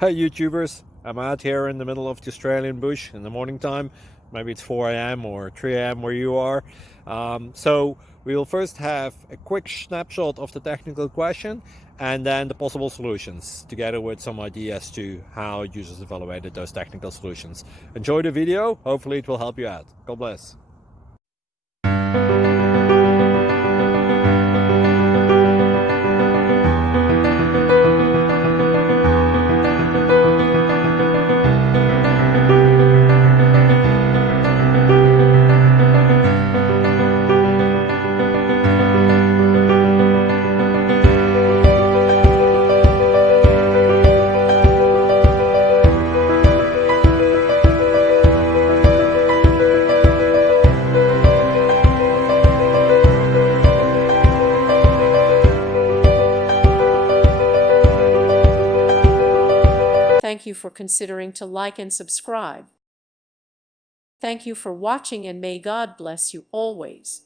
Hi YouTubers, I'm out here in the middle of the Australian bush in the morning time. Maybe it's 4 a.m. or 3 a.m. where you are. So we'll first have a quick snapshot of the technical question and then the possible solutions, together with some ideas to how users evaluated those technical solutions. Enjoy the video, hopefully it will help you out. God bless. Thank you for considering to like and subscribe. Thank you for watching, and may God bless you always.